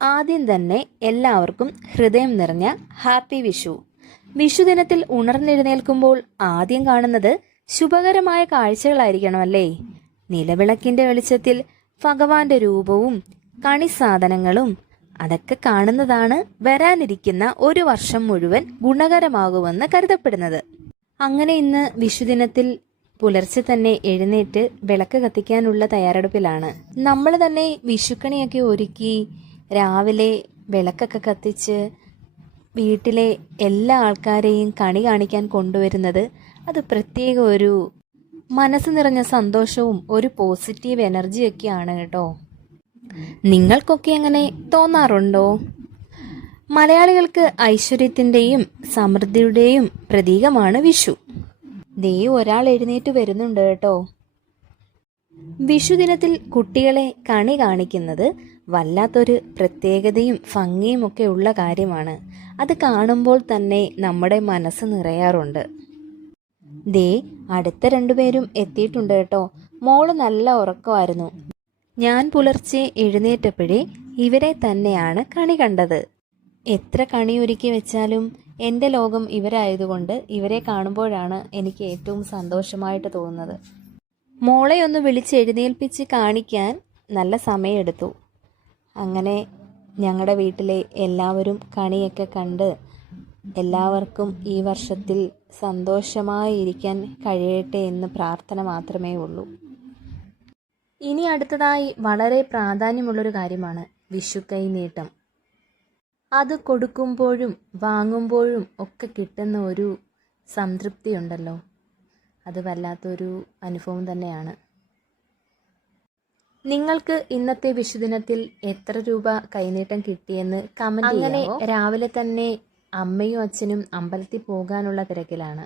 ആദ്യം തന്നെ എല്ലാവർക്കും ഹൃദയം നിറഞ്ഞ ഹാപ്പി വിഷു. വിഷുദിനത്തിൽ ഉണർന്നെഴുന്നേൽക്കുമ്പോൾ ആദ്യം കാണുന്നത് ശുഭകരമായ കാഴ്ചകളായിരിക്കണമല്ലേ? നിലവിളക്കിന്റെ വെളിച്ചത്തിൽ ഭഗവാന്റെ രൂപവും കണിസാധനങ്ങളും അതൊക്കെ കാണുന്നതാണ് വരാനിരിക്കുന്ന ഒരു വർഷം മുഴുവൻ ഗുണകരമാകുമെന്ന് കരുതപ്പെടുന്നത്. അങ്ങനെ ഇന്ന് വിഷുദിനത്തിൽ പുലർച്ചെ തന്നെ എഴുന്നേറ്റ് വിളക്ക് കത്തിക്കാനുള്ള തയ്യാറെടുപ്പിലാണ്. നമ്മൾ തന്നെ വിഷുക്കണിയൊക്കെ ഒരുക്കി രാവിലെ വിളക്കൊക്കെ കത്തിച്ച് വീട്ടിലെ എല്ലാ ആൾക്കാരെയും കണി കാണിക്കാൻ കൊണ്ടുവരുന്നത് അത് പ്രത്യേക ഒരു മനസ്സ് നിറഞ്ഞ സന്തോഷവും ഒരു പോസിറ്റീവ് എനർജിയൊക്കെയാണ് കേട്ടോ. നിങ്ങൾക്കൊക്കെ അങ്ങനെ തോന്നാറുണ്ടോ? മലയാളികൾക്ക് ഐശ്വര്യത്തിൻ്റെയും സമൃദ്ധിയുടെയും പ്രതീകമാണ് വിഷു. ദേ ഒരാൾ എഴുന്നേറ്റ് വരുന്നുണ്ട് കേട്ടോ. വിഷുദിനത്തിൽ കുട്ടികളെ കണി കാണിക്കുന്നത് വല്ലാത്തൊരു പ്രത്യേകതയും ഭംഗിയും ഒക്കെ ഉള്ള കാര്യമാണ്. അത് കാണുമ്പോൾ തന്നെ നമ്മുടെ മനസ്സ് നിറയാറുണ്ട്. ദേ അടുത്ത രണ്ടുപേരും എത്തിയിട്ടുണ്ട് കേട്ടോ. മോള് നല്ല ഉറക്കമായിരുന്നു. ഞാൻ പുലർച്ചെ എഴുന്നേറ്റപ്പോഴേ ഇവരെ തന്നെയാണ് കണി കണ്ടത്. എത്ര കണി ഒരുക്കി വെച്ചാലും എൻ്റെ ലോകം ഇവരായതുകൊണ്ട് ഇവരെ കാണുമ്പോഴാണ് എനിക്ക് ഏറ്റവും സന്തോഷമായിട്ട് തോന്നുന്നത്. മോളെ ഒന്ന് വിളിച്ച് എഴുന്നേൽപ്പിച്ച് കാണിക്കാൻ നല്ല സമയമെടുത്തു. അങ്ങനെ ഞങ്ങളുടെ വീട്ടിലെ എല്ലാവരും കണിയൊക്കെ കണ്ട് എല്ലാവർക്കും ഈ വർഷത്തിൽ സന്തോഷമായിരിക്കാൻ കഴിയട്ടെ എന്ന് പ്രാർത്ഥന മാത്രമേ ഉള്ളൂ. ഇനി അടുത്തതായി വളരെ പ്രാധാന്യമുള്ളൊരു കാര്യമാണ് വിഷുക്കൈ നീട്ടം. അത് കൊടുക്കുമ്പോഴും വാങ്ങുമ്പോഴും ഒക്കെ കിട്ടുന്ന ഒരു സംതൃപ്തി ഉണ്ടല്ലോ, അത് വല്ലാത്തൊരു അനുഭവം തന്നെയാണ്. നിങ്ങൾക്ക് ഇന്നത്തെ വിഷുദിനത്തിൽ എത്ര രൂപ കൈനീട്ടം കിട്ടിയെന്ന് കമന്റ് ചെയ്യാമോ? അങ്ങനെ രാവിലെ തന്നെ അമ്മയും അച്ഛനും അമ്പലത്തിൽ പോകാനുള്ള തിരക്കിലാണ്.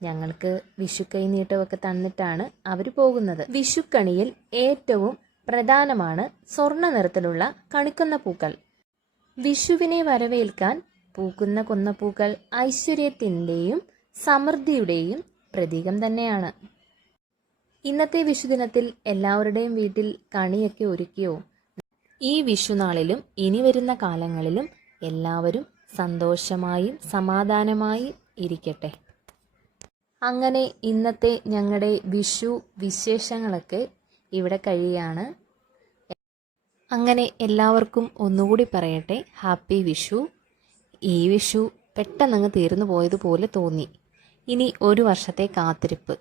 ഞങ്ങൾക്ക് വിഷു കൈനീട്ടമൊക്കെ തന്നിട്ടാണ് അവർ പോകുന്നത്. വിഷുക്കണിയിൽ ഏറ്റവും പ്രധാനമാണ് സ്വർണ്ണ നിറത്തിലുള്ള കണിക്കൊന്ന പൂക്കൾ. വിഷുവിനെ വരവേൽക്കാൻ പൂക്കുന്ന കൊന്നപ്പൂക്കൾ ഐശ്വര്യത്തിൻ്റെയും സമൃദ്ധിയുടെയും പ്രതീകം തന്നെയാണ്. ഇന്നത്തെ വിഷുദിനത്തിൽ എല്ലാവരുടെയും വീട്ടിൽ കണിയൊക്കെ ഒരുക്കിയോ? ഈ വിഷുനാളിലും ഇനി വരുന്ന കാലങ്ങളിലും എല്ലാവരും സന്തോഷമായും സമാധാനമായും ഇരിക്കട്ടെ. അങ്ങനെ ഇന്നത്തെ ഞങ്ങളുടെ വിഷു വിശേഷങ്ങളൊക്കെ ഇവിടെ കഴിയാണ്. അങ്ങനെ എല്ലാവർക്കും ഒന്നുകൂടി പറയട്ടെ, ഹാപ്പി വിഷു. ഈ വിഷു പെട്ടെന്നങ്ങ് തീർന്നു പോയതുപോലെ തോന്നി. ഇനി ഒരു വർഷത്തെ കാത്തിരിപ്പ്.